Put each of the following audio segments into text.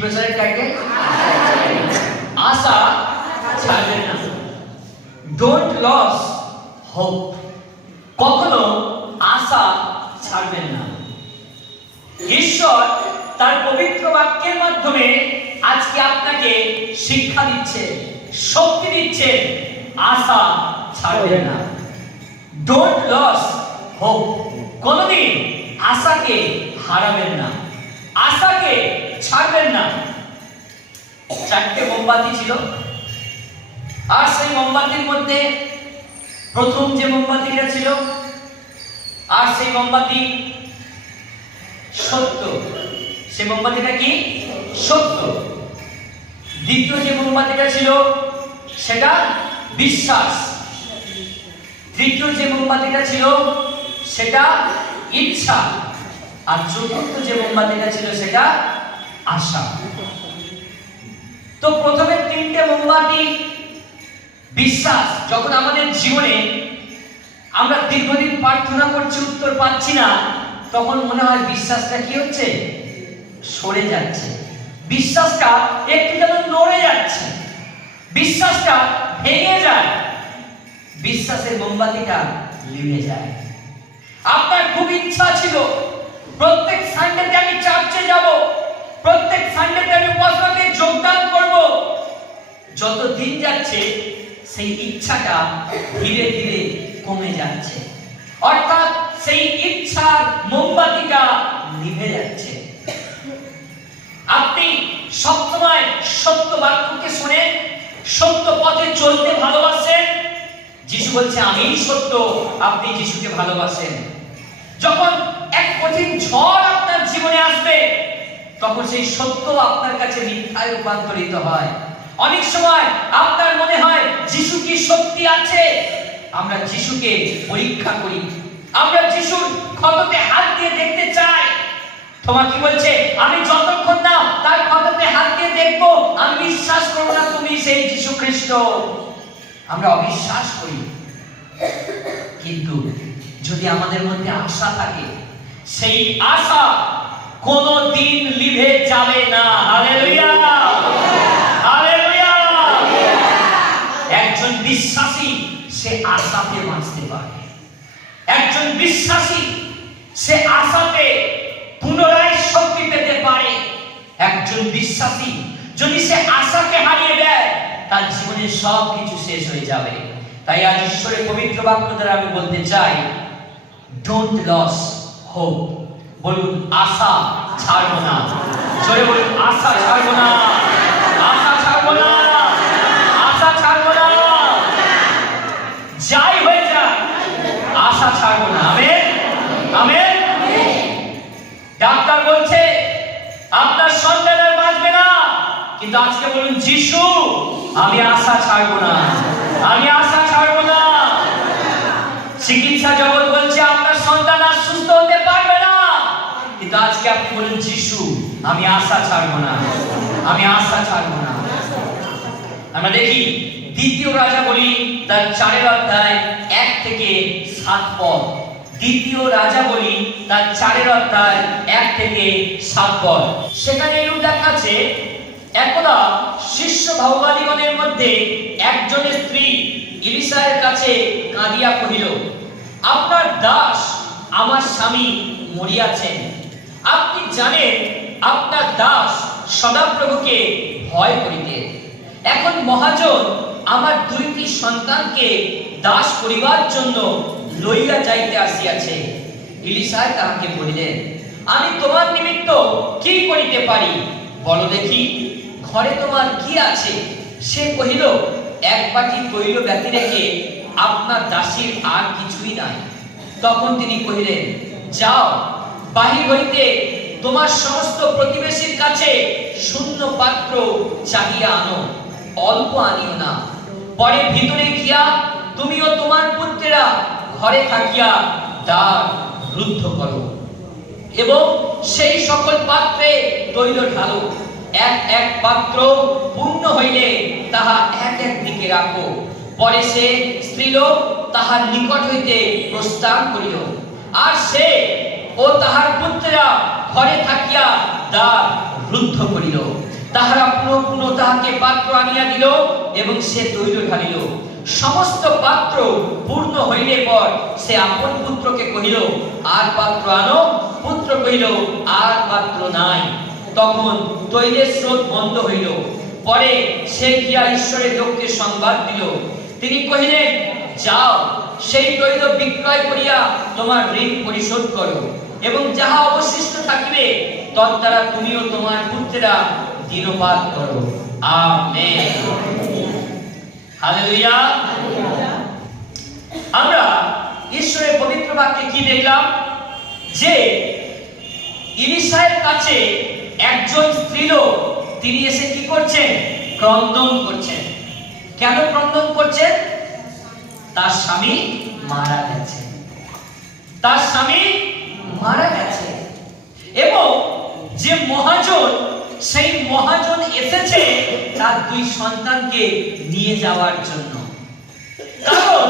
প্রচারের টাইটেল আশা ছাড়বেন না। Don't lose hope. কখনো আশা ছাড়বেন না। ঈশ্বর তার পবিত্র বাক্যের মাধ্যমে আজকে আপনাকে শিক্ষা দিচ্ছে, শক্তি দিচ্ছে, আশা ছাড়বেন না। Don't lose hope. কোনদিন আশাকে হারাবেন না, আশাকে ছাড়বেন না। 4টে মোমবাতি ছিল, আর সেই মোমবাতির মধ্যে প্রথম যে মোমবাতিটা ছিল, আর সেই মোমবাতি সত্য। সেই মোমবাতিটা কি? সত্য। দ্বিতীয় যে মোমবাতিটা ছিল সেটা বিশ্বাস। তৃতীয় যে মোমবাতিটা ছিল সেটা ইচ্ছা। আর চতুর্থ যে মোমবাতিটা ছিল সেটা আশা। তো প্রথমে 3টে মোমবাতি বিশ্বাস। যখন আমাদের জীবনে আমরা দীর্ঘদিন প্রার্থনা করছি, উত্তর পাচ্ছি না, তখন মনে হয় বিশ্বাসটা কি হচ্ছে? সরে যাচ্ছে। বিশ্বাসটা একটু যেন নড়ে যাচ্ছে, বিশ্বাসটা ভেঙে যায়, বিশ্বাসের মোমবাতিটা নিভে যায়। আপনার খুব ইচ্ছা ছিল প্রত্যেক সানডেতে আমি চার্চে যাব, প্রত্যেক সানডেতে আমি উপাসনাতে যোগদান করব। যত দিন যাচ্ছে সেই ইচ্ছাটা ধীরে ধীরে কমে যাচ্ছে, অর্থাৎ সেই ইচ্ছার মোমবাতিটা নিভে যাচ্ছে। আপনি সবসময় সত্য বাক্যকে শুনে সত্য পথে চলতে ভালোবাসেন। যিশু বলছে আমিই সত্য, আপনি যিশুকে ভালোবাসেন। যখন এক কঠিন ঝড় আপনার জীবনে আসবে, তখন সেই সত্য আপনার কাছে মিথ্যায় রূপান্তরিত হয়। অনেক সময় আপনার মনে হয় যিশু কি সত্যি আছে? আমরা যিশুকে পরীক্ষা করি, আমরা যিশুর ক্ষততে হাত দিয়ে দেখতে চাই। তোমার কি বলছে? আমি যতক্ষণ না তার ক্ষততে হাত দিয়ে দেখবো, আমি বিশ্বাস করব না তুমি সেই যিশু খ্রিস্ট। আমরা অবিশ্বাস করি। কিন্তু যদি আমাদের মধ্যে আশা থাকে, সেই আশা কোনদিন লিভে যাবে না। Hallelujah, hallelujah. একজন বিশ্বাসী সে আশাতে বাঁচতে পারে। একজন বিশ্বাসী সে আশাতে পুনরায় শক্তি পেতে পারে। একজন বিশ্বাসী যদি সে আশাকে হারিয়ে দেয়, তার জীবনের সব কিছু শেষ হয়ে যাবে। তাই আজ ঈশ্বরের পবিত্র বাক্য দ্বারা আমি বলতে চাই, ডোন্ট লস হোপ। বলুন আশা ছাড়বো না। জোরে বলুন আশা ছাড়বো না, আশা ছাড়বো না, আশা ছাড়বো না। যাই হয়ে যাক আশা ছাড়বো না। Amen, amen. ডাক্তার বলছে আপনার সন্তান আর বাঁচবে না, কিন্তু আজকে বলুন যিশু আমি আশা ছাড়বো না, আমি আশা ছাড়বো না। চিকিৎসা জগৎ বলছে আপনার সন্তান আর সুস্থ হতে পারবে না, কিন্তু আজকে আপনি বলুন যিশু আমি আশা ছাড়বো না, আমি আশা ছাড়বো না। আমরা দেখি দ্বিতীয় রাজাবলী তার 4 অধ্যায় 1 থেকে 7 পদ। দ্বিতীয় রাজাবলী তার 4 অধ্যায় 1 থেকে 7 পদ। সেখানে এরূপ দেখাচ্ছে, একদা শিষ্য ভাববাদীগণের মধ্যে একজনের স্ত্রী এলিসার কাছে কাঁদিয়া কহিল, আপনার দাস আমার স্বামী মরিয়াছেন। আপনি জানেন আপনার দাস সদাপ্রভুকে ভয় করিতেন। এখন মহাজন আমার 2টি সন্তানকে দাস করিবার জন্য লইয়া যাইতে আসিয়াছে। এলিসা তাহাকে বলিলেন, আমি তোমার নিমিত্ত কি করিতে পারি বলো দেখি, ঘরে তোমার কি আছে? সে কহিল, 1 বাটি তৈল ব্যতি রেখে আপনার দাসীর আর কিছুই নাই। তখন তিনি কহিলেন, যাও বাহির হইতে তোমার সমস্ত প্রতিবেশীর কাছে শূন্য পাত্র চাহিয়া আনো, অল্প আনিও না। পরে ভিতরে গিয়া তুমিও তোমার পুত্রেরা ঘরে থাকিয়া দ্বার রুদ্ধ করো এবং সেই সকল পাত্রে তৈল ঢালো। 1 পাত্র পূর্ণ হইলে তাহা এক দিকে রাখো। পরে সে স্ত্রীলোক তাহার নিকট হইতে প্রস্থান করিল, আর সে ও তাহার পুত্রেরা ঘরে থাকিয়া দ্বার রুদ্ধ করিল। তাহারা পুনঃ পুনঃ তাহাকে পাত্র আনিয়া দিল এবং সে তৈল ঢালিল। সমস্ত পাত্র পূর্ণ হইলে পর সে আপন পুত্রকে কহিল, আর পাত্র আনো। পুত্র কহিল, আর পাত্র নাই। তখন তৈলের স্রোত বন্ধ হইল। পরে সে গিয়া ঈশ্বরের লোককে সংবাদ দিল। তিনি কহিলেন, যাও, সেই তৈল বিক্রয় করিয়া তোমার ঋণ পরিশোধ করো, এবং যাহা অবশিষ্ট থাকিবে তদ্বারা তুমিও তোমার পুত্রেরা দিনপাত করো। আমেন। হালেলুয়া। আমরা ঈশ্বরের পবিত্র বাক্যে কি দেখলাম? যে ইলিশার কাছে একজন স্ত্রীলোক, তিনি এসে কি করছেন? ক্রন্দন করছেন। কেন ক্রন্দন করছেন? তার স্বামী মারা গেছে। তার স্বামী মারা গেছে। এবং যে মহাজন, সেই মহাজন এসেছে তার দুই সন্তানকে নিয়ে যাওয়ার জন্য। কারণ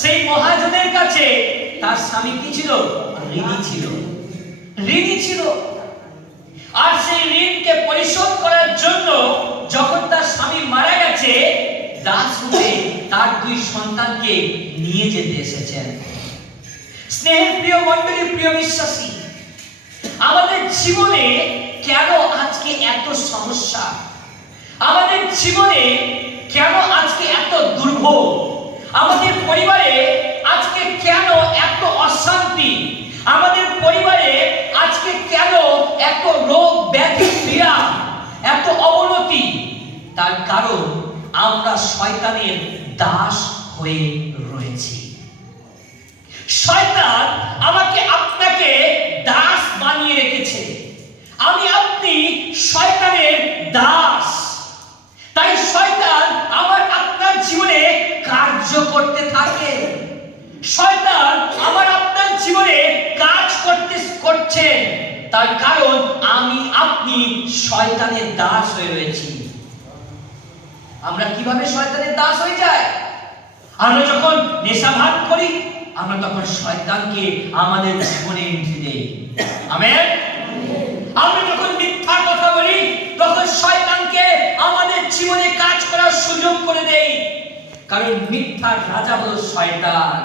সেই মহাজনের কাছে তার স্বামী কি ছিল? ঋণী ছিল। ঋণী ছিল। আর সেই ঋণকে পরিশোধ করার জন্য যখন তার স্বামী মারা গেছে, দাসরূপে তার দুই সন্তানকে নিয়ে যেতে এসেছেন। স্নেহের প্রিয় মণ্ডলী, প্রিয় বিশ্বাসী, আমাদের জীবনে কেন আজকে এত সমস্যা? আমাদের জীবনে কেন আজকে এত দুর্ভোগ? আমাদের পরিবারে আজকে কেন এত অশান্তি? আমাদের পরিবারে আজকে কেন এত রোগ ব্যাধি পীড়া, এত অবনতি? তার কারণ আমরা শয়তানের দাস হয়ে রয়েছি। শয়তান আমাকে আপনাকে দাস বানিয়ে রেখেছে। আমি আপনি শয়তানের দাস। তাই শয়তান আমার আপনার জীবনে কার্য করতে থাকে। শয়তান আমার আপনার জীবনে কাজ করছে। তার কারণ আমি আপনি শয়তানের দাস হয়ে রয়েছি। আমরা কিভাবে শয়তানের দাস হয়ে যাই? আমরা যখন নেশাভান করি, আমরা তখন শয়তানকে আমাদের জীবনে এন্ট্রি দেই। আমেন। আমরা যখন মিথ্যা কথা বলি, তখন শয়তানকে আমাদের জীবনে কাজ করার সুযোগ করে দেই। কারণ মিথ্যার রাজা হলো শয়তান।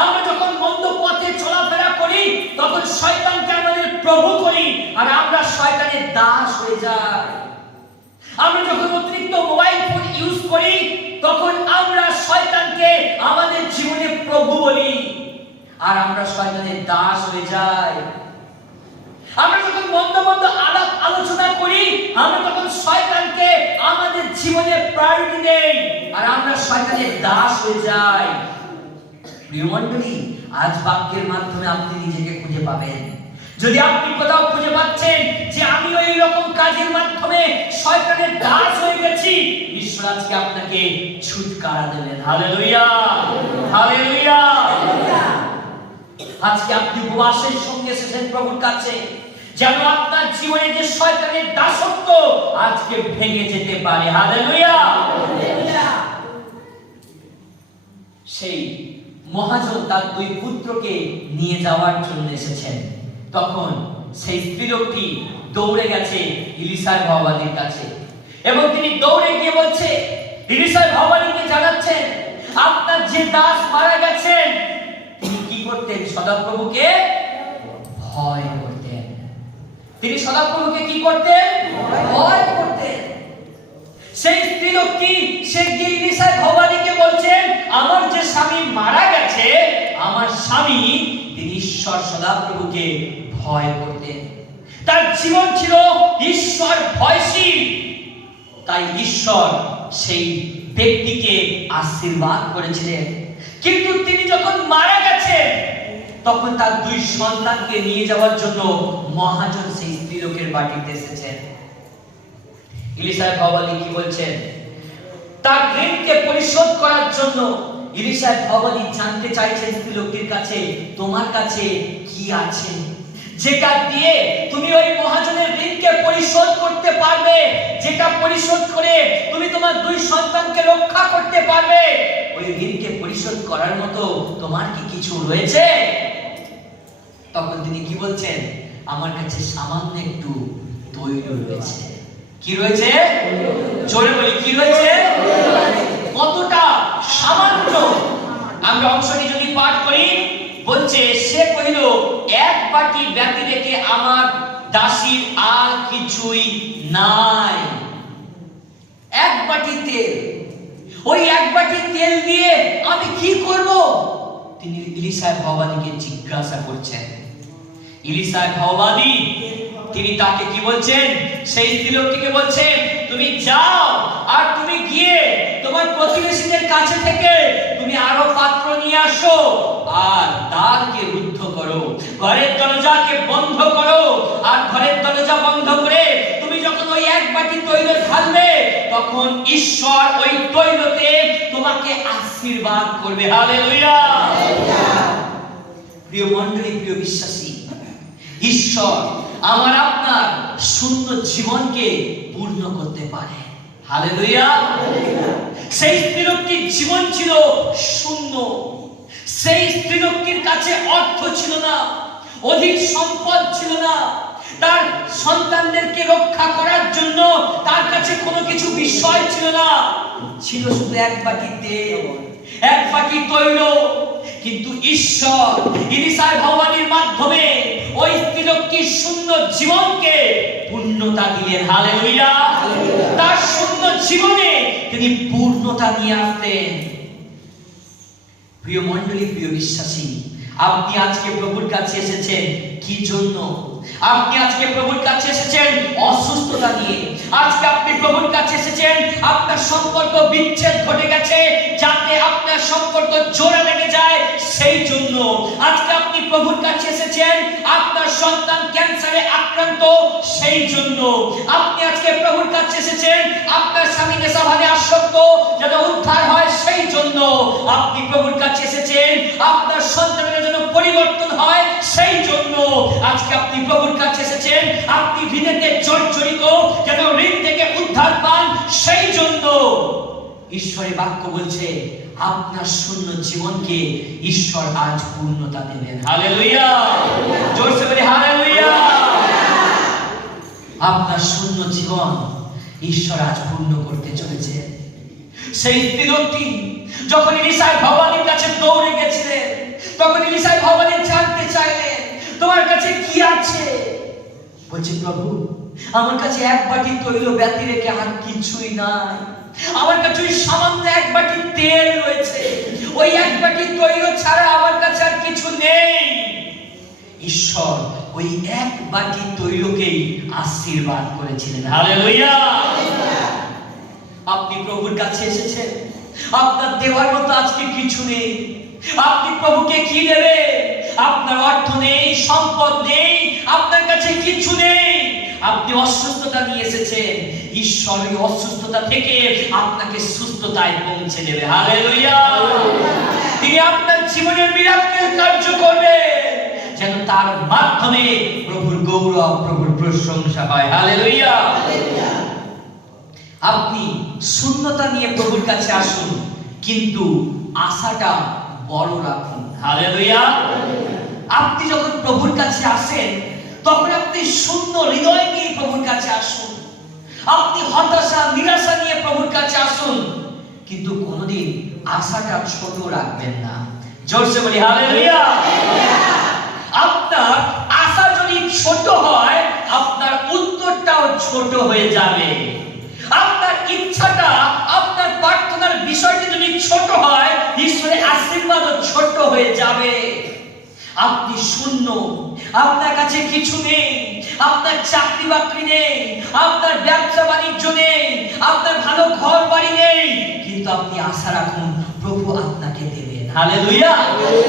আমরা যখন মন্দ পথে চলাফেরা করি, তখন শয়তানকে আমাদের প্রভু করি, আর আমরা শয়তানের দাস হয়ে যাই। আমরা যখন অতিরিক্ত মোবাইল ফোন ইউজ করি, তখন আমরা শয়তানকে আমাদের জীবনে প্রভু বলি, আর আমরা শয়তানের দাস হয়ে যাই। আমরা যখন মন্দ মন্দ আলাপ আলোচনা করি, আমরা তখন শয়তানকে আমাদের জীবনে প্রায়োরিটি দেই, আর আমরা শয়তানের দাস হয়ে যাই। প্রিয় মণ্ডলী, আজ বাক্যের মাধ্যমে আপনি নিজেকে খুঁজে পাবেন। যদি আপনি কোথাও খুঁজে পাচ্ছেন যে আমিও এই রকম কাজের মাধ্যমে শয়তানের দাস হয়ে গেছি, ঈশ্বর আজকে আপনাকে ছুটকারা দেবেন। Hallelujah, hallelujah. আজকে আপনি উপবাসের সঙ্গে এসেছেন প্রভুর কাছে, যেন আপনার জীবনে যে শয়তানের দাসত্ব আজকে ভেঙে যেতে পারে। হালেলুয়া। সেই মহাজন তার দুই পুত্রকে নিয়ে যাওয়ার জন্য এসেছেন। তখন সেই স্ত্রীলোকটি দৌড়ে গেছে ইলিশার ভবানীর কাছে, এবং তিনি দৌড়ে গিয়ে বলছে, ইলিশার ভবানীকে জানাচ্ছেন, আপনার যে দাস মারা গেছেন। তিনি কি করতেন? সদাপ্রভুকে ভয় করতেন। তিনি সদাপ্রভুকে কি করতেন? ভয় করতেন। সেই স্ত্রীলোকটি সে গিয়ে ইলিশার ভবানীকে বলছেন, আমার যে স্বামী মারা গেছে, আমার স্বামী, তিনি ঈশ্বর সদাপ্রভুকে ভয় করতেন। তার জীবন ছিল ঈশ্বর ভয়শীল। তাই ঈশ্বর সেই ব্যক্তিকে আশীর্বাদ করেছিলেন। কিন্তু তিনি যখন মারা গেছেন, তখন তার দুই সন্তানকে নিয়ে যাওয়ার জন্য মহাজন সেই স্ত্রীলোকের বাড়িতে এসেছেন। ইলিশার ভবানী কি বলছেন? তার ঋণকে পরিশোধ করার জন্য ইলিশার ভবানী জানতে চাইছেন স্ত্রীলোকটির কাছে, তোমার কাছে কি আছে যেটা দিয়ে তুমি ওই মহাজনের ঋণকে পরিশোধ করতে পারবে, যেটা পরিশোধ করে তুমি তোমার দুই সন্তানকে রক্ষা করতে পারবে? ওই ঋণকে পরিশোধ করার মতো তোমার কি কিছু রয়েছে? তখন তিনি কি বলছেন? আমার কাছে সামান্য একটু তৈল রয়েছে। কি রয়েছে? জোরে বলি, কি রয়েছে? কতটা সামান্য। আমরা অংশটি যদি পাঠ করি, বলছে সে কহিল, এক বাটি ব্যতি রেখে আমার দাসীর আর কিছুই নাই। এক বাটি তেল, ওই এক বাটি তেল দিয়ে আমি কি করব? তিনি ইলিশা ভবানীকে জিজ্ঞাসা করছেন। ইলিশা ভবানী তিনি তাকে কি বলছেন? সেই স্ত্রীলোকটিকে বলছেন, তুমি যাও আর তুমি গিয়ে তোমার প্রতিবেশীদের কাছে থেকে তুমি আরো পাত্র নিয়ে আসো আর দ্বারকে রুদ্ধ করো, ঘরের দরজাকে বন্ধ করো। আর ঘরের দরজা বন্ধ করে তুমি যখন ওই এক বাটি তৈল ঢালবে, তখন ঈশ্বর ওই তৈলতে তোমাকে আশীর্বাদ করবে। হালেলুয়া। প্রিয় মণ্ডলী, প্রিয় বিশ্বাসী, ঈশ্বর আমার আপনার শূন্য জীবনকে পূর্ণ করতে পারে। হালেলুয়া। সেই স্ত্রীলোকটির জীবন ছিল শূন্য। সেই স্ত্রীলোকটির কাছে অর্থ ছিল না, অধিক সম্পদ ছিল না, তার সন্তানদেরকে রক্ষা করার জন্য তার কাছে কোনো কিছু বিষয় ছিল না, ছিল শুধু এক বাটি তেল, এক বাটি তৈল। কিন্তু ঈশ্বর ইলিশা ভবানীর মাধ্যমে ওই স্ত্রীলোকটির শূন্য জীবনকে পূর্ণতা দিলেন। হালেলুয়া। তার শূন্য জীবনে তিনি পূর্ণতা নিয়ে আসলেন। প্রিয় মণ্ডলী, প্রিয় বিশ্বাসী, আপনি আজকে প্রভুর কাছে এসেছেন কি জন্য? আপনি আজকে প্রভুর কাছে এসেছেন অসুস্থতা নিয়ে। আজকে আপনি প্রভুর কাছে এসেছেন, আপনার সম্পর্ক বিচ্ছেদ ঘটে গেছে, যাতে আপনার সম্পর্ক জোড়া লেগে যায় সেই জন্য। আজকে আপনি প্রভুর কাছে এসেছেন, আপনার সন্তান ক্যান্সারে আক্রান্ত সেই জন্য। আপনি আজকে প্রভুর কাছে এসেছেন, আপনার স্বামী নেশাভাবে আসক্ত যেন উদ্ধার হয় সেই জন্য। আপনি প্রভুর কাছে এসেছেন, আপনার সন্তানের জন্য পরিবর্তন হয় সেই জন্য। আজকে আপনি প্রভুর কাছে এসেছেন, আপনি ঋণেতে জর্জরিত যেন ঋণ থেকে উদ্ধার পান সেই জন্য। ঈশ্বরের বাক্য বলছে আপনার শূন্য জীবনকে ঈশ্বর আজ পূর্ণতা দেবেন। হালেলুয়া। জোরসে বলি হালেলুয়া। আপনার শূন্য জীবন ঈশ্বর আজ পূর্ণ করতে চলেছে। সেই স্ত্রীলোকটি যখন ইলিশা ভবানীর কাছে দৌড়ে গেছিলেন, তখন ইলিশা ভবানী জানতে চাইলেন তোমার কাছে কি আছে? বলছে, প্রভু আমার কাছে এক বাটি তৈল ব্যতি রেখে আর কিছুই নাই। আমার কাছে ওই সামান্য এক বাটি তেল রয়েছে, ওই এক বাটি তৈল ছাড়া আমার কাছে আর কিছু নেই। ঈশ্বর ওই এক বাটি তৈলকেই আশীর্বাদ করেছিলেন। হালেলুয়া। আপনি প্রভুর কাছে এসেছেন, আপনার দেওয়ার মতো আজকে কিছু নেই। আপনি প্রভুকে কি দেবে? আপনার অর্থ নেই, সম্পদ নেই, আপনার কাছে কিছু নেই। আপনি অসুস্থতা নিয়ে এসেছেন, ঈশ্বর ওই অসুস্থতা থেকে আপনাকে সুস্থতায় পৌঁছে দেবে। হালেলুয়া। তিনি আপনার জীবনের মিরাকেল কার্য করবে, যেন তার মাধ্যমে প্রভুর গৌরব, প্রভুর প্রশংসা হয়। হালেলুয়া। আপনি শূন্যতা নিয়ে প্রভুর কাছে আসুন, কিন্তু আশাটা বড় রাখুন। হালেলুয়া। আপনি যখন প্রভুর কাছে আসেন, তখন আপনি শূন্য হৃদয় নিয়ে প্রভুর কাছে আসুন। আপনি হতাশা, নিরাশা নিয়ে প্রভুর কাছে আসুন, কিন্তু কোনোদিন আশাটা ছোট রাখবেন না। জোরসে বলি হালেলুয়া। আপনার আশা যদি ছোট হয়, আপনার উত্তরটাও ছোট হয়ে যাবে। আপনার ইচ্ছাটা, আপনার প্রার্থনার বিষয়টি যদি ছোট হয়, ঈশ্বরের আশীর্বাদও ছোট হয়ে যাবে। আপনি শূন্য, আপনার কাছে কিছু নেই, আপনার চাকরি বাকরি নেই, আপনার ব্যবসা বাণিজ্য নেই, আপনার ভালো ঘর বাড়ি নেই, কিন্তু আপনি আশা রাখুন প্রভু আপনাকে দেবেন। হালেলুয়া।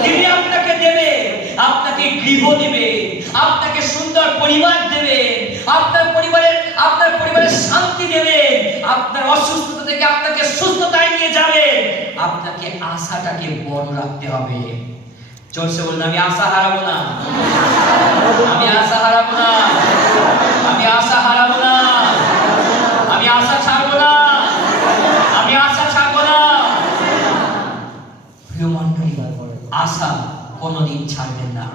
তিনি আপনাকে দেবে, আপনাকে গৃহ দেবে, আপনাকে সুন্দর পরিবার দেবে, আপনার পরিবারের শান্তি দেবে, আপনার অসুস্থতা থেকে আপনাকে সুস্থতায় নিয়ে যাবে। আপনাকে আশাটাকে বড় রাখতে হবে। জোরসে বলুন, আমি আশা হারাবো না, আমি আশা হারাবো না, আমি আশা হারাবো না, আমি আশা ছাড়বো না, আমি আশা ছাড়বো না। প্রিয় মণ্ডলী, আশা কোনদিন ছাড়বেন না।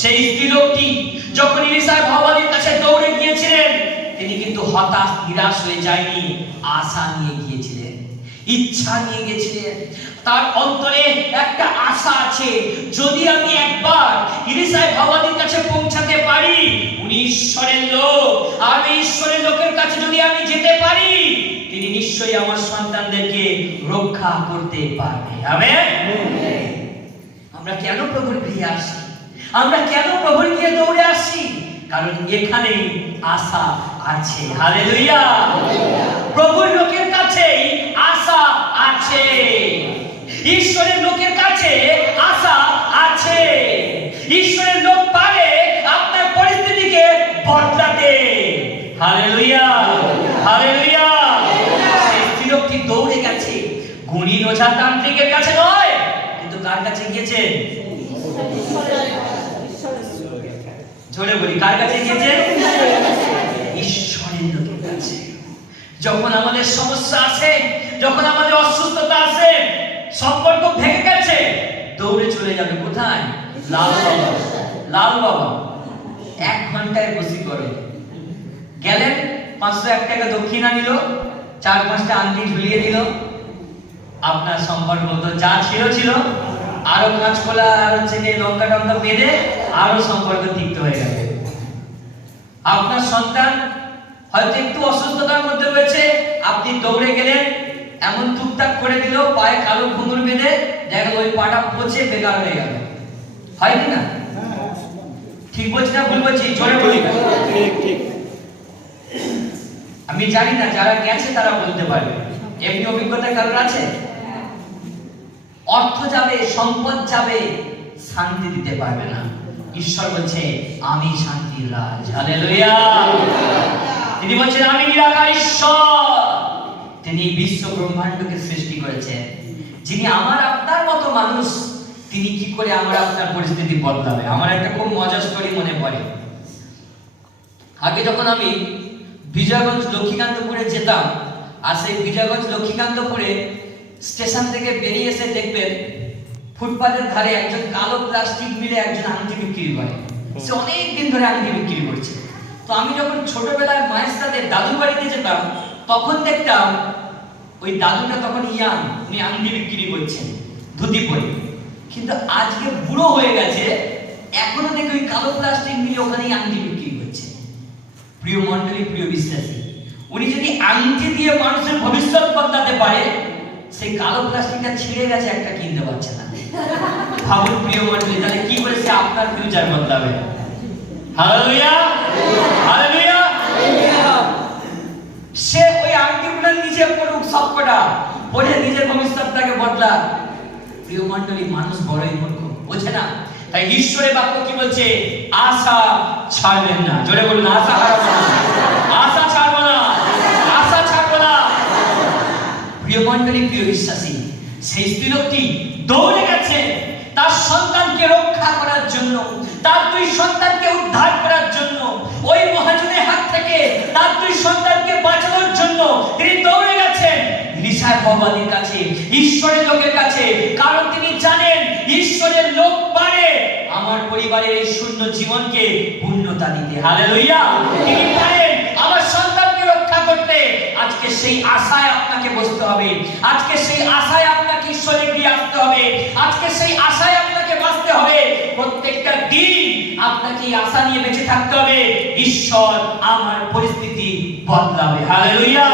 সেই স্ত্রীলোকটি যখন ইলিশা ভবানীর কাছে দৌড়ে গিয়েছিলেন, তিনি কিন্তু হতাশ নিরাশ হয়ে যায়নি, আশা নিয়ে গিয়েছিলেন, ইচ্ছা নিয়ে গিয়েছিলেন। তার অন্তরে একটা আশা আছে, যদি আমি একবার ইলিশায় ভগবানের কাছে পৌঁছাতে পারি, উনি ঈশ্বরের লোক, আমি ঈশ্বরের লোকের কাছে যদি আমি যেতে পারি, তিনি নিশ্চয়ই আমার সন্তানদেরকে রক্ষা করতে পারবে। আমেন। আমরা কেন প্রভুর গৃহে আসি? আমরা কেন প্রভুর গৃহে দৌড়ে আসি? কারণ এখানে আশা আছে। হালেলুয়া। প্রভুর লোকের কাছে আশা আছে, ঈশ্বরের লোকের কাছে আশা আছে। ঈশ্বরের লোক পারে আপনার পরিস্থিতিকে বদলাতে। Hallelujah, hallelujah. সেই স্ত্রীলোকটি দৌড়ে গেছে গুণী ওঝা তান্ত্রিকের কাছে নয়, কিন্তু কার কাছে গিয়েছে? জোরে বলি, কার কাছে গিয়েছে? ঈশ্বরের লোকের কাছে। যখন আমাদের সমস্যা আসে, যখন আমাদের অসুস্থতা আসে, সম্পর্ক ভেঙে গেছে, দৌড়ে চলে যাবে কোথায়? লাল বাবা। লাল বাবা 1 ঘন্টায় বসি করে গেলেন, 501 টাকা দক্ষিণা নিল, 4-5টা আংটি ঝুলিয়ে দিল। আপনার সম্পর্ক তো যা ছিল আরো কাঁচকলা আর হচ্ছে যে লঙ্কা টঙ্কা বেঁধে আরো সম্পর্ক তিক্ত হয়ে গেল। আপনার সন্তান হয়তো একটু অসুস্থতার মধ্যে রয়েছে, আপনি দৌড়ে গেলেন, এমন টুকটাক করে দিল, পায়ে কালো ঘুঙুর বেঁধে, দেখো ওই পাটা পচে বেকার হয়ে গেল। হয় কি না? ঠিক বলছি না ভুল বলছি? জোরে বলি। ঠিক। আমি জানি না, যারা গেছে তারা বলতে পারবে। এমনি অভিজ্ঞতা কারোর আছে? অর্থ যাবে, সম্পদ যাবে, শান্তি দিতে পারবে না। ঈশ্বর বলছে আমি শান্তির রাজ। হালেলুয়া। তিনি বলছেন আমি নিরাকার ঈশ্বর, তিনি বিশ্ব ব্রহ্মাণ্ডকে সৃষ্টি করেছেন। যিনি আমার আপনার মতো মানুষ, তিনি কি করে আমার আপনার পরিস্থিতি বদলাবে? আমার একটা খুব মজার স্টোরি মনে পড়ে। আগে যখন আমি বিজয়গঞ্জ লক্ষ্মীকান্তপুরে যেতাম, আর সেই বিজয়গঞ্জ লক্ষ্মীকান্তপুরে স্টেশন থেকে বেরিয়ে এসে দেখবেন ফুটপাতের ধারে একজন কালো প্লাস্টিক মিলে একজন আংটি বিক্রি করে। সে অনেক দিন ধরে আংটি বিক্রি করছে। তো আমি যখন ছোটবেলায় মায়ের সাথে দাদু বাড়িতে যেতাম, তখন দেখতাম ওই দাদুটা তখন ইয়াং, উনি আংটি বিক্রি করছেন ধুতি পরে। কিন্তু আজকে বুড়ো হয়ে গেছে, এখনো দেখি ওই কালো প্লাস্টিক মিলে ওখানেই আংটি বিক্রি করছে। প্রিয় মণ্ডলী, প্রিয় বিশ্বাসী, উনি যদি আংটি দিয়ে মানুষের ভবিষ্যৎ বদলাতে পারে, সেই কালো প্লাস্টিকটা ছিঁড়ে গেছে, একটা কিনতে পারছে না। ভাবুন প্রিয় মণ্ডলী, তাহলে কি করে সে আপনার ফিউচার বদলাবে? Hallelujah, hallelujah. সে ওই আংটিগুলো নিজে পড়ুক, সবকটা পড়ে নিজের ভবিষ্যৎটাকে বদলাক। প্রিয় মণ্ডলী, মানুষ বড়ই মূর্খ, বোঝে না। তাই ঈশ্বরের বাক্য কি বলছে? আশা ছাড়বেন না। জোরে বলুন, আশা হারাবো না, আশা ছাড়বো না, আশা ছাড়বো না। প্রিয় মণ্ডলী, প্রিয় বিশ্বাসী, সেই স্ত্রীলোকটি দৌড়ে গেছে তার সন্তানকে রক্ষা করার জন্য, তার 2 সন্তানকে উদ্ধার করার জন্য, ওই মহাজনের হাত থেকে তার 2 সন্তানকে বাঁচানোর জন্য তিনি দৌড়ে গেছেন ইলিশার ভগবানের কাছে, ঈশ্বরের লোকের কাছে। কারণ তিনি জানেন ঈশ্বরের লোক পারে আমার পরিবারের এই শূন্য জীবনকে পূর্ণতা দিতে। হালেলুয়া। তিনি পারেন আমার সন্তানকে রক্ষা করতে। আজকে সেই আশায় আপনাকে বসতে হবে, আজকে সেই আশায় আপনাকে ঈশ্বরের গৃহে আসতে হবে, আজকে সেই আশায় আপনাকে বাঁচতে হবে। প্রত্যেকটা দিন আপনাকে আশা নিয়ে বেঁচে থাকতে হবে, ঈশ্বর আমার পরিস্থিতি বদলাবে। হালেলুয়া।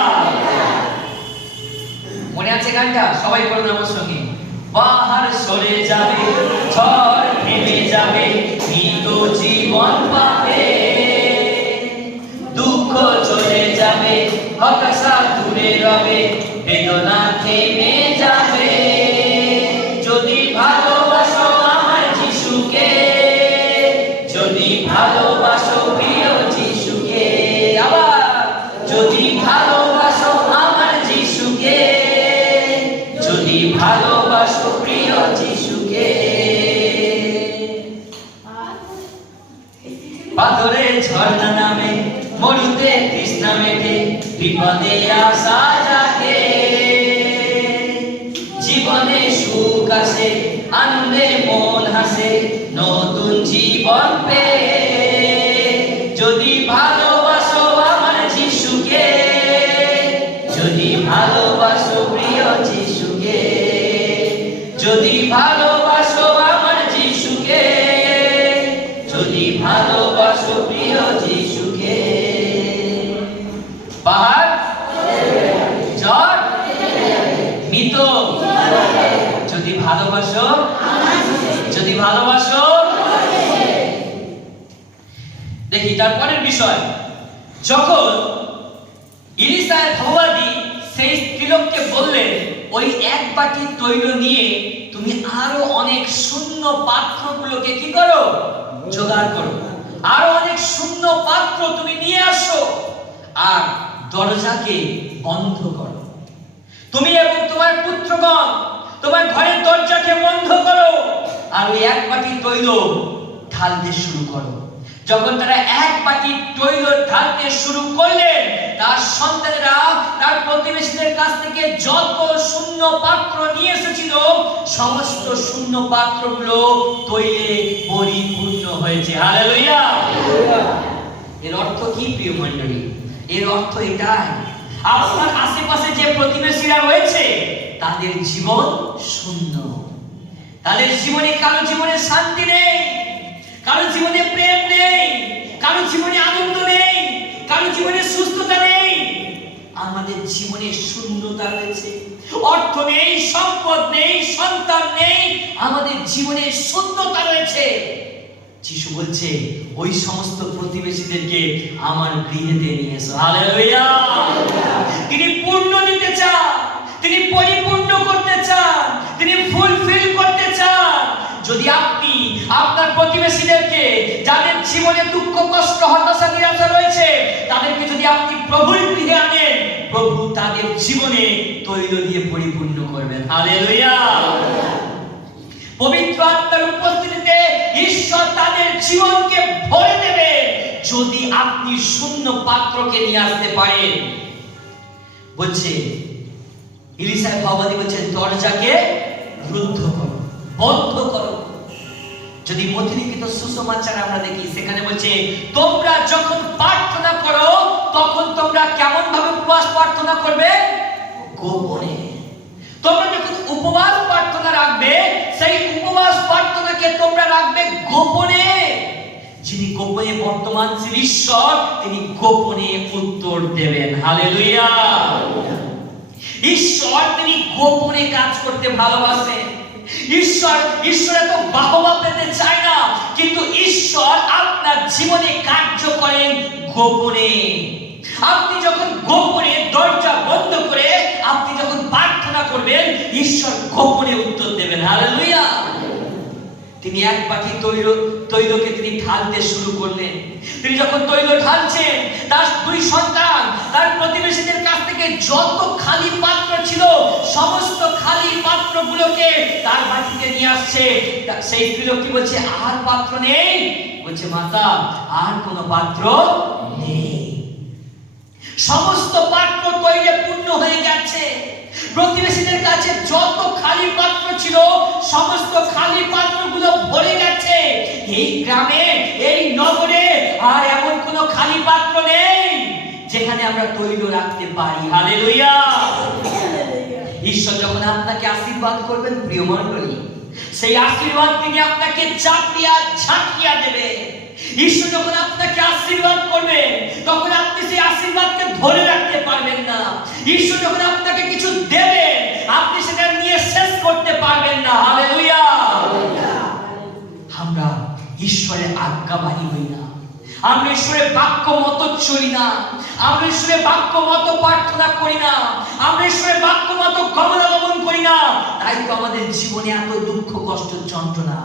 মনে আছে গানটা? সবাই বলুন আমার সঙ্গে। বাহার সরে যাবে, ঝড় থেমে যাবে, মৃত জীবন পাবে, দুঃখ চলে যাবে, হতাশা দূরে রবে, বেদনা থেমে যাবে। যদি ভালোবাসো আমার যিশুকে, যদি ভালোবাসো প্রিয় যিশুকে, আবার যদি ভালোবাসো আমার যিশুকে, যদি ভালোবাসো প্রিয় যিশুকে। পাথরে ঝর্ণা নামে, মরুতে তৃষ্ণা মেটে, বিপদে আশা জাগে, জীবনে সুখ আসে, আনন্দে মন হাসে, নতুন জীবন পেয়ে। যদি ভালোবাসো আমার ভালোবাসো, যদি ভালোবাসো। দেখি তারপরের বিষয়, যখন ইলিশার ভগবাদী সেই স্ত্রীলোককে বললেন ওই এক বাটি তৈল নিয়ে তুমি আরো অনেক শূন্য পাত্রগুলোকে কি করো, জোগাড় করো, আরো অনেক শূন্য পাত্র তুমি নিয়ে আসো আর দরজাকে বন্ধ করো। তুমি এবং তোমার পুত্রগণ তোমার ঘরের দরজাকে বন্ধ করো আর ওই এক বাটি তৈল ঢালতে শুরু করো। যখন তারা এক বাটি তৈল ঢালতে শুরু করলেন, তার সন্তানেরা তার প্রতিবেশীদের কাছ থেকে যত শূন্য পাত্র নিয়ে এসেছিল সমস্ত শূন্য পাত্রগুলো তৈলে পরিপূর্ণ হয়েছে। হালেলুয়া। এর অর্থ কি প্রিয় মণ্ডলী? এর অর্থ এটাই, আপনার আশেপাশে যে প্রতিবেশীরা রয়েছে তাদের জীবন শূন্য, তাদের জীবনে কারো জীবনে শান্তি নেই, কারো জীবনে প্রেম নেই, কারো জীবনে আনন্দ নেই, কারো জীবনে সুস্থতা নেই। আমাদের জীবনে শূন্যতা রয়েছে, অর্থ নেই, সম্পদ নেই, সন্তান নেই, আমাদের জীবনে শূন্যতা রয়েছে। যিশু বলছে ওই সমস্ত প্রতিবেশীদেরকে আমার গৃহেতে নিয়ে এসো। হালেলুয়া। তিনি পূর্ণ দিতে চান, তিনি পরিপূর্ণ করতে চান, তিনি ফুলফিল করতে চান। যদি আপনি আপনার প্রতিবেশীদেরকে, যাদের জীবনে দুঃখ কষ্ট হতাশা নিরাশা রয়েছে, তাদেরকে যদি আপনি প্রভুর গৃহে আনেন, প্রভু তাদের জীবনে তৈল দিয়ে পরিপূর্ণ করবেন। হালেলুয়া। পবিত্র আত্মার উপস্থিতিতে ঈশ্বর তাদের জীবনকে ভরে দেবে যদি আপনি শূন্য পাত্রকে নিয়ে আসতে পারেন। বলছে ইলিশা ভগবাদী বলছেন দরজাকে রুদ্ধ করো, বন্ধ করো। যদি মথিলিখিত সুসমাচার আমরা দেখি, সেখানে বলছে তোমরা যখন প্রার্থনা করো তখন তোমরা কেমন ভাবে উপবাস প্রার্থনা করবে? গোপনে। তোমরা যখন উপবাস প্রার্থনা রাখবে, সেই উপবাস প্রার্থনাকে তোমরা রাখবে গোপনে। যিনি গোপনে বর্তমানশীল ঈশ্বর, তিনি গোপনে উত্তর দেবেন। হালেলুয়া। ঈশ্বর তিনি গোপনে কাজ করতে ভালোবাসেন। ঈশ্বর এত বাহবা পেতে চায় না, কিন্তু ঈশ্বর আপনার জীবনে কার্য করেন গোপনে। আপনি যখন গোপনে দরজা বন্ধ করে আপনি যখন প্রার্থনা করবেন, ঈশ্বর গোপনে উত্তর দেবেন। হালেলুয়া। তিনি এক বাটি তৈলকে তিনি ঢালতে শুরু করলেন। তিনি যখন তৈল ঢালছেন, তার দুই সন্তান তার প্রতিবেশীদের কাছ থেকে যত খালি পাত্র ছিল সমস্ত খালি পাত্রগুলোকে তার বাটিতে নিয়ে আসছে। সেই স্ত্রীলোক কি বলছে? আর পাত্র নেই? বলছে মাতা আর কোনো পাত্র নেই। সমস্ত পাত্র তৈলে পূর্ণ হয়ে গেছে। প্রতিবেশীদের কাছে যত খালি পাত্র ছিল সমস্ত খালি পাত্রগুলো ভরে গেছে। এই গ্রামে, এই নগরে আর এমন কোনো খালি পাত্র নেই যেখানে আমরা তৈল রাখতে পারি। হালেলুয়া। ঈশ্বর যখন আপনাকে আশীর্বাদ করবেন প্রিয় মণ্ডলী, সেই আশীর্বাদ তিনি আপনাকে চাপিয়া ঝাঁকিয়া দেবে। ঈশ্বর যখন আপনাকে আশীর্বাদ করবে তখন আপনি সেই আশীর্বাদকে ধরে রাখতে পারবেন না। ঈশ্বর যখন আপনাকে কিছু দেবে আপনি সেটা নিয়ে শেষ করতে পারবেন না। হালেলুয়া। আমরা ঈশ্বরের আজ্ঞাবাহী হই না, আমরা ঈশ্বরের বাক্য মতো চলি না, আমরা ঈশ্বরের বাক্য মতো প্রার্থনা করি না, আমরা ঈশ্বরের বাক্য মতো গমনাগমন করি না। তাই তো আমাদের জীবনে এত দুঃখ কষ্ট যন্ত্রণা।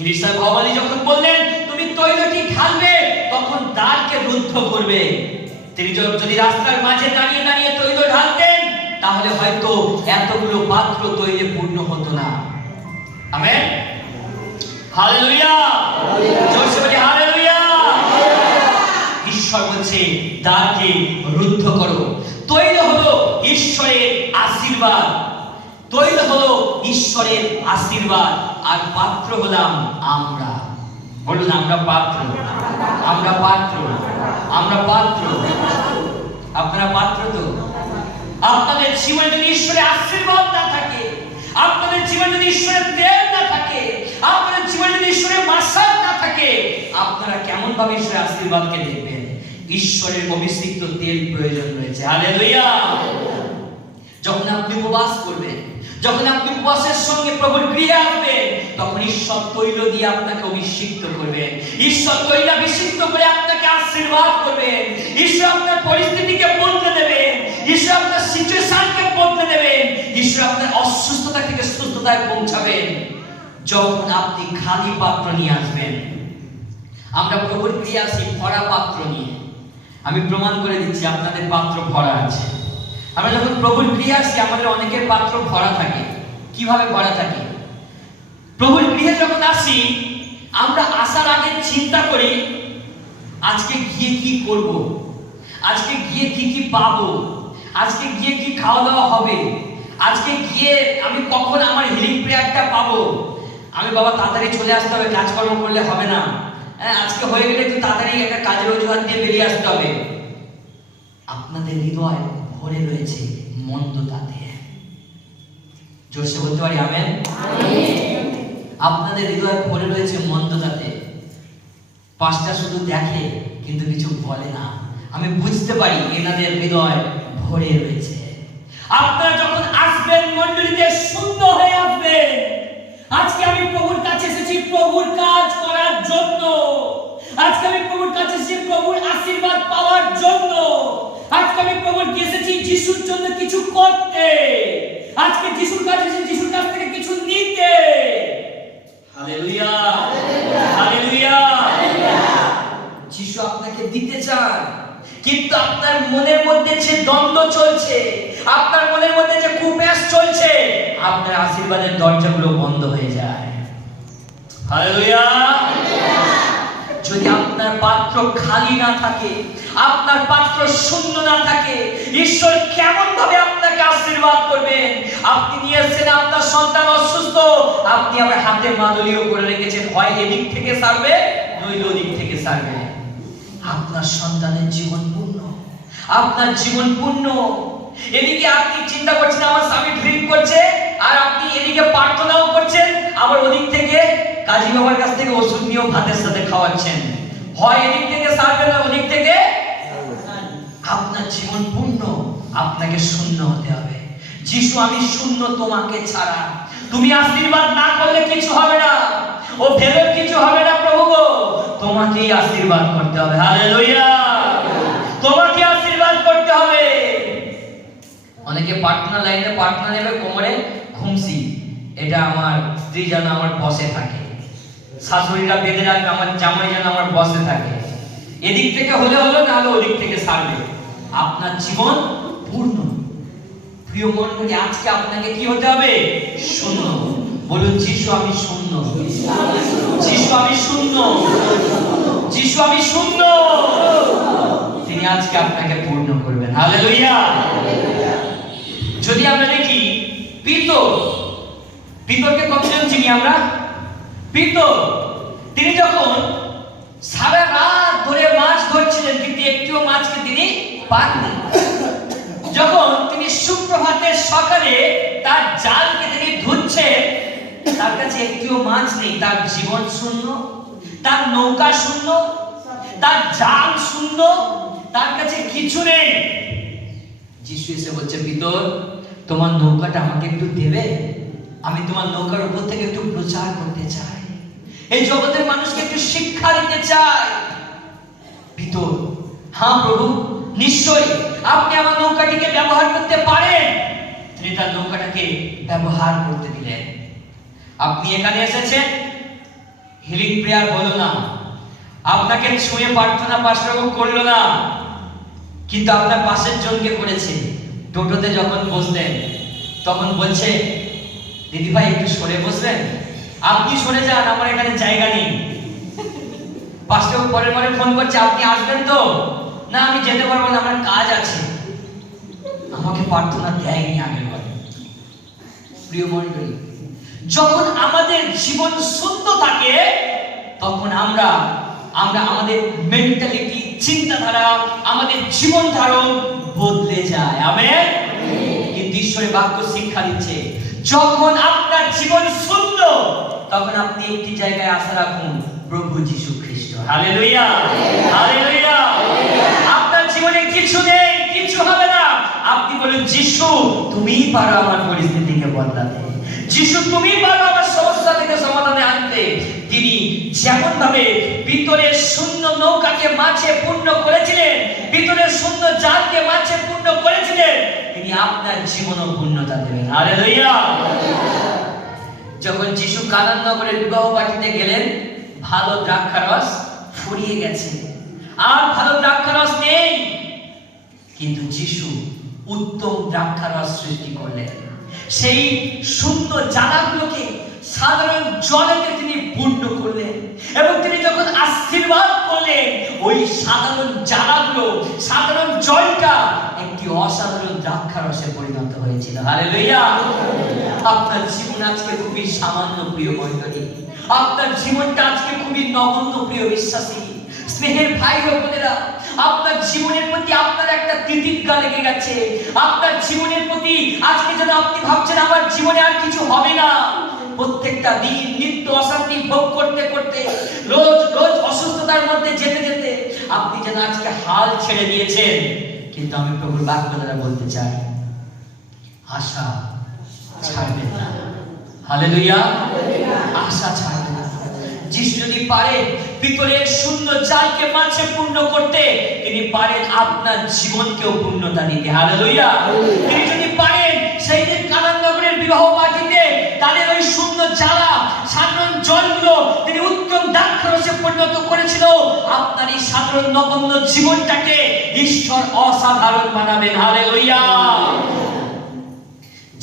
ইলিশা ভগবান যখন বললেন তুমি তৈলটি ঢালবে, তখন দ্বারকে রুদ্ধ করবে। তিনি যদি রাস্তার মাঝে দাঁড়িয়ে দাঁড়িয়ে তৈল ঢালতেন তাহলে হয়তো এতগুলো পাত্র তৈলে পূর্ণ হতো না। আমেন। হালেলুয়া। জোরসে বলি হালেলুয়া। ঈশ্বর বলছে দ্বারকে রুদ্ধ করো। তৈল হলো ঈশ্বরের আশীর্বাদ, তৈল হলো ঈশ্বরের আশীর্বাদ, আর পাত্র হলাম আমরা। বলুন আমরা পাত্র, আমরা পাত্র, আমরা পাত্র। আপনারা পাত্র তো? আপনাদের জীবনে যদি ঈশ্বরের আশীর্বাদ না থাকে, আপনাদের জীবনে যদি ঈশ্বরের তেল না থাকে, আপনাদের জীবনে যদি ঈশ্বরের মাসাজ না থাকে, আপনারা কেমন ভাবে ঈশ্বরের আশীর্বাদকে দেখবেন? ঈশ্বরের অভিষিক্ত তেল প্রয়োজন রয়েছে। হালেলুয়া। যখন আপনি উপবাস করবেন, যখন আপনি উপবাসের সঙ্গে প্রভুর গৃহে আসবেন, তখন ঈশ্বর তৈল দিয়ে আপনাকে অভিষিক্ত করবেন। ঈশ্বর তৈলাভিষিক্ত করে আপনাকে আশীর্বাদ করবেন। ঈশ্বর আপনার পরিস্থিতিকে বদলে দেবেন। ঈশ্বর আপনার সিচুয়েশনকে বদলে দেবেন। ঈশ্বর আপনার অসুস্থতা থেকে সুস্থতায় পৌঁছাবেন যখন আপনি খালি পাত্র নিয়ে আসবেন। আমরা প্রভুর গৃহে আসি ভরা পাত্র নিয়ে। আমি প্রমাণ করে দিচ্ছি আপনাদের পাত্র ভরা আছে। আমরা যখন প্রভুর গৃহে আসি, আমাদের অনেকের পাত্র ভরা থাকে। কিভাবে ভরা থাকে? প্রভুর গৃহে যখন আসি, আমরা আসার আগে চিন্তা করি আজকে গিয়ে কি করব, আজকে গিয়ে কি কি পাবো, আজকে গিয়ে কি খাওয়া দাওয়া হবে, আজকে গিয়ে আমি কখন আমার হিলিং প্রেয়ারটা পাবো। আমি বাবা তাড়াতাড়ি চলে আসতে হবে, কাজকর্ম করলে হবে না। আজকে হয়ে গেলে একটু তাড়াতাড়ি একটা কাজের অজুহাত দিয়ে বেরিয়ে আসতে হবে। আপনাদের হৃদয় ভরে রয়েছে মন্দতাতে। জোরসে বলতে পারি আমেন। আপনাদের হৃদয় ভরে রয়েছে মন্দতাতে। পাঁচটা শুধু দেখে কিন্তু কিছু বলে না। আমি বুঝতে পারি এনাদের হৃদয় ভরে রয়েছে। আপনারা যখন আসবেন মণ্ডলীতে শূন্য হয়ে আসবেন। আজকে আমি প্রভুর কাছে এসেছি প্রভুর কাজ করার জন্য। আজকে আমি প্রভুর কাছে এসেছি প্রভুর আশীর্বাদ পাওয়ার জন্য। আজকে আমি প্রভুর কাছে এসেছি যিশুর জন্য কিছু করতে। আজকে যিশুর কাছে এসেছি যিশুর কাছ থেকে কিছু নিতে। Hallelujah, hallelujah. যিশু আপনাকে দিতে চান, কিন্তু আপনার মনের মধ্যে যে দ্বন্দ্ব চলছে, আপনার মনের মধ্যে যে কুপ্যাস চলছে, আপনার আশীর্বাদের দরজাগুলো বন্ধ হয়ে যায়। হালেলুয়া। যদি আপনার পাত্র খালি না থাকে, আপনার পাত্র শূন্য না থাকে, ঈশ্বর কেমন ভাবে আপনাকে আশীর্বাদ করবেন? আপনি নিয়ে এসেছেন আপনার সন্তান অসুস্থ, আপনি আবার হাতে মাদুলিও করে রেখেছেন, হয় এদিক থেকে সারবে নইলে ওদিক থেকে সারবে। আপনার সন্তানের জীবন পূর্ণ, আপনার জীবন পূর্ণ। এদিকে আপনি চিন্তা করছেন আমার স্বামী ড্রিঙ্ক করছে, আর আপনি এদিকে প্রার্থনাও করছেন, আবার ওদিক থেকে কাজী বাবার কাছ থেকে ওষুধ নিয়েও ভাতের সাথে খাওয়াচ্ছেন। হয় এদিক থেকে সারবে না ওদিক থেকে। আপনার জীবন পূর্ণ, আপনাকে শূন্য হতে হবে। যিশু আমি শূন্য তোমাকে ছাড়া, তুমি আশীর্বাদ না করলে কিছু হবে না, ও ভেবে কিছু হবে না। প্রভু গো, তোমাকেই আশীর্বাদ করতে হবে। হালেলুয়া, তোমাকে আশীর্বাদ করতে হবে। অনেকে প্রার্থনা লাইনে প্রার্থনা নেবে, কোমরে খুমসি, এটা আমার স্ত্রী যেন আমার বসে থাকে, শাশুড়িরা বেঁধে রাখবে আমার জামাই যেন আমার বসে থাকে। এদিক থেকে হলে হলো, না হলে ওদিক থেকে সারবে। আপনার জীবন পূর্ণ। প্রিয় মণ্ডলী, আজকে আপনাকে কি হতে হবে? শূন্য। বলুন, যিশু আমি শূন্য, যিশু আমি শূন্য, যিশু আমি শূন্য। তিনি আজকে আপনাকে পূর্ণ করবেন। হালেলুয়া। যদি আমরা দেখি পিতর, পিতরকে কতজন চিনি আমরা? পিতর, তিনি যখন সারা রাত ধরে মাছ ধরছিলেন কিন্তু একটিও মাছকে তিনি পাননি। যখন তিনি সুপ্রভাতের সকালে তার জালকে তিনি ধুচ্ছেন, তার কাছে একটিও মাছ নেই। তার জীবন শূন্য, তার নৌকা শূন্য, তার জাল শূন্য, তার কাছে কিছু নেই। যিশু এসে বলছে, পিতর তোমার নৌকাটা আমাকে একটু দেবে? আমি তোমার নৌকার উপর থেকে একটু প্রচার করতে চাই, এই জগতের মানুষকে একটু শিক্ষা দিতে চাই। পিতর, হ্যাঁ প্রভু, নিশ্চয়ই আপনি আমার নৌকাটিকে ব্যবহার করতে পারেন। তিনি তার নৌকাটাকে ব্যবহার করতে দিলেন। আপনি এখানে এসেছেন, হিলিং প্রেয়ার হলো না, আপনাকে ছুঁয়ে প্রার্থনা পাশরকম করলো না, কিন্তু আপনার পাশের জনকে করেছে। টোটোতে যখন বসলেন তখন বলছে, দিদি ভাই একটু সরে বসবেন। আপনি সরে যান, আমার এখানে জায়গা নেই। পাঁচটাও পরের পরে ফোন করছে, আপনি আসবেন তো? না আমি যেতে পারবো না, আমার কাজ আছে। আমাকে প্রার্থনা দেয়নি আগের বার। প্রিয় মণ্ডলী, যখন আমাদের জীবন শুদ্ধ থাকে তখন আমরা আমাদের মেন্টালিটি, চিন্তাধারা, আমাদের জীবন ধারণ বদলে যায়। আমেন। কিন্তু ঈশ্বরের বাক্য শিক্ষা দিচ্ছে, যখন আপনার জীবন শুদ্ধ তখন আপনি একটি জায়গায় আশা রাখুন, প্রভু যীশু খ্রিস্ট। Hallelujah, hallelujah. আপনার জীবনে কিছু নেই, কিছু হবে না, আপনি বলুন বললেন, যিশু তুমিই পারো আমার পরিস্থিতিকে বদলাতে, যিশু তুমি পারো আমার সমস্যা থেকে সমাধানে আনতে। তিনি যেমন ভাবে ভিতরের শূন্য নৌকাকে মাছে পূর্ণ করেছিলেন, ভিতরের শূন্য জালকে মাছে পূর্ণ করেছিলেন, তিনি আপনার জীবনও পূর্ণতা দেবেন। হালেলুয়া। যখন যিশু কানান নগরের বিবাহ বাটিতে গেলেন, ভালো দ্রাক্ষারস ফুরিয়ে গেছে, আর ভালো দ্রাক্ষারস নেই, কিন্তু যিশু উত্তম দ্রাক্ষারস সৃষ্টি করলেন। সেই শূন্য জালাগুলোকে সাধারণ জলেতে তিনি পূর্ণ করলেন, এবং তিনি যখন আশীর্বাদ করলেন, ওই সাধারণ জালাগুলো, সাধারণ জলটা একটি অসাধারণ দ্রাক্ষারসে পরিণত হয়েছিল। হালেলুয়া। আপনার জীবন আজকে খুবই সামান্য, প্রিয় মণ্ডলী, আপনার জীবনটা আজকে খুবই নগণ্য, প্রিয় বিশ্বাসী স্নেহের ভাই ও বোনেরা। আপনার জীবনের প্রতি আপনার একটা তিতিক্ষা লেগে গেছে, আপনার জীবনের প্রতি আজকে যেন আপনি ভাবছেন আমার জীবনে আর কিছু হবে না। প্রত্যেকটা দিন নিত্য অশান্তি ভোগ করতে করতে, রোজ রোজ অসুস্থতার মধ্যে যেতে যেতে আপনি যেন আজকে হাল ছেড়ে দিয়েছেন। কিন্তু আমি প্রভুর বাক্য দ্বারা বলতে চাই, আশা ছাড়বেন না। হালেলুয়া। আশা ছাড়বেন না। যিশু যদি পারে ভিতরের শূন্য জালকে মাছে পূর্ণ করতে, তিনি পারেন আপনার জীবনকেও পূর্ণতা দিতে। হালেলুয়া। তিনি যদি পারেন সেই দিন কানান নগরের বিবাহ বাটিতে তাদের ওই শূন্য জালা, সাধারণ জলগুলো তিনি উত্তম দ্রাক্ষারসে পরিণত করেছিল, আপনার এই সাধারণ নগণ্য জীবনটাকে ঈশ্বর অসাধারণ বানাবেন। হালেলুয়া।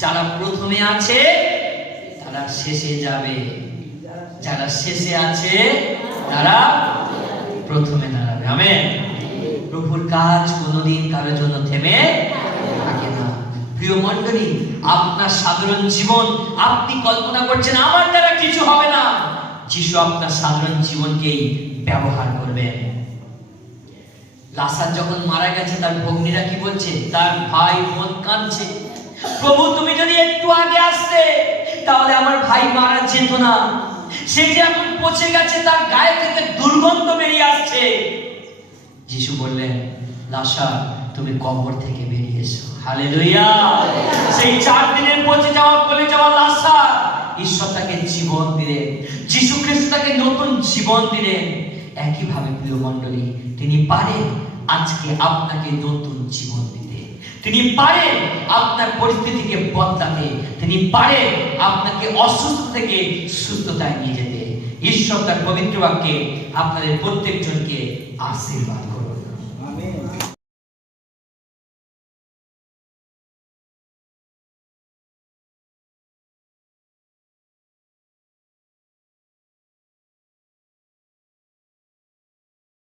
যারা প্রথমে আছে তারা শেষে যাবে, যারা শেষে আছে তারা প্রথমে দাঁড়াবে। আমেন। প্রভুর কাজ কোনোদিন কারোর জন্য থেমে থাকে না। প্রিয় মণ্ডলী, আপনার সাধারণ জীবন, আপনি কল্পনা করছেন আমার দ্বারা কিছু হবে না, যিশু আপনার সাধারণ জীবনকেই ব্যবহার করবেন। লাসার যখন মারা গেছে, তার ভগ্নীরা কি বলছে? তার ভাই বোন কাঁদছে, প্রভু তুমি যদি একটু আগে আসতে তাহলে আমার ভাই মারা যেত না, সে যে এখন পচে গেছে, তার গায়ে থেকে দুর্গন্ধ বেরিয়ে আসছে। যিশু বললেন, লাসার তুমি কবর থেকে বেরিয়ে এসো। হালেলুয়া। সেই 4 দিনের পচে যাওয়া, গলে যাওয়া লাসার, ঈশ্বর তাকে জীবন দিলেন, যিশু খ্রিস্ট তাকে নতুন জীবন দিলেন। একই ভাবে প্রিয় মণ্ডলী, তিনি পারেন আজকে আপনাকে নতুন জীবন দিতে, তিনি পারেন আপনার পরিস্থিতিকে বদলাতে, তিনি পারেন আপনাকে অসুস্থ থেকে সুস্থতায় নিয়ে যেতে। ঈশ্বর তার পবিত্র বাক্যে আপনাদের প্রত্যেকজনকে আশীর্বাদ করুন।